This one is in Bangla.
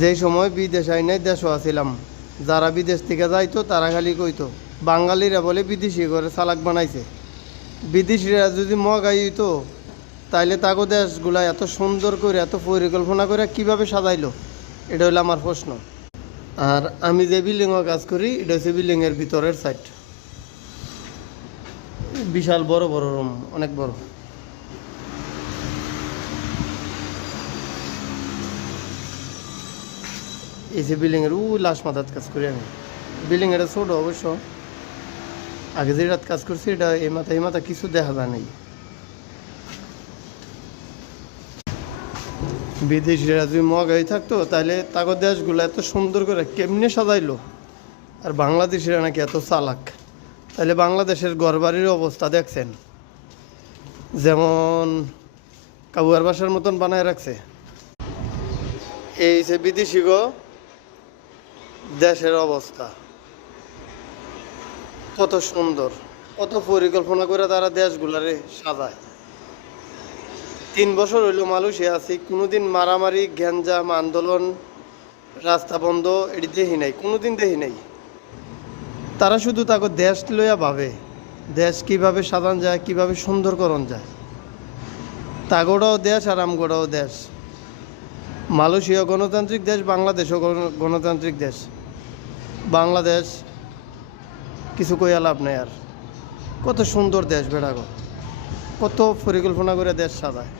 যে সময় বিদেশ আইনে দেশও আছিলাম, যারা বিদেশ থেকে যাইতো তারা খালি কইতো বাঙালিরা বলে বিদেশি করে চালাক বানাইছে। বিদেশিরা যদি মগাই হইতো তাইলে তাগো দেশগুলা এত সুন্দর করে এত পরিকল্পনা করে কিভাবে সাজাইলো, এটা হলো আমার প্রশ্ন। আর আমি যে বিল্ডিংয়ে কাজ করি এটা হচ্ছে বিল্ডিংয়ের ভিতরের সাইড, বিশাল বড় বড় রুম, অনেক বড়। এই যে বিল্ডিংয়ের লাশ মাথাত কাজ করি আমি। বিল্ডিং এটা ছোট অবশ্য, আগে যে রাত কাজ করছি এটা এই মাথা কিছু দেখা যায় নাই। বিদেশিরা যদি মগাই থাকতো তাহলে তাগো দেশগুলো এত সুন্দর করে কেমনে সাজাইলো। আর বাংলাদেশিরা নাকি এত চালাক, তাহলে বাংলাদেশের ঘরবাড়ির অবস্থা দেখছেন, যেমন কাবুয়ার বাসার মতন বানায় রাখছে। এই যে বিদেশি গো দেশের অবস্থা কত সুন্দর, কত পরিকল্পনা করে তারা দেশগুলারে সাজায়। 3 বছর হইল মালয়েশিয়া আছি, কোনোদিন মারামারি গ্যাঞ্জাম আন্দোলন রাস্তা বন্ধ এটি দেখি নাই, কোনোদিন দেখি নাই। তারা শুধু তাকে দেশ লইয়া ভাবে, দেশ কিভাবে সাজান যায়, কিভাবে সুন্দরকরণ যায়। তাগোড়াও দেশ আর আমগোড়াও দেশ। মালয়েশিয়া গণতান্ত্রিক দেশ, বাংলাদেশও গণতান্ত্রিক দেশ। বাংলাদেশ কিছু কইয়া লাভ নেই। আর কত সুন্দর দেশ বেড়াগো, কত পরিকল্পনা করে দেশ সাজায়।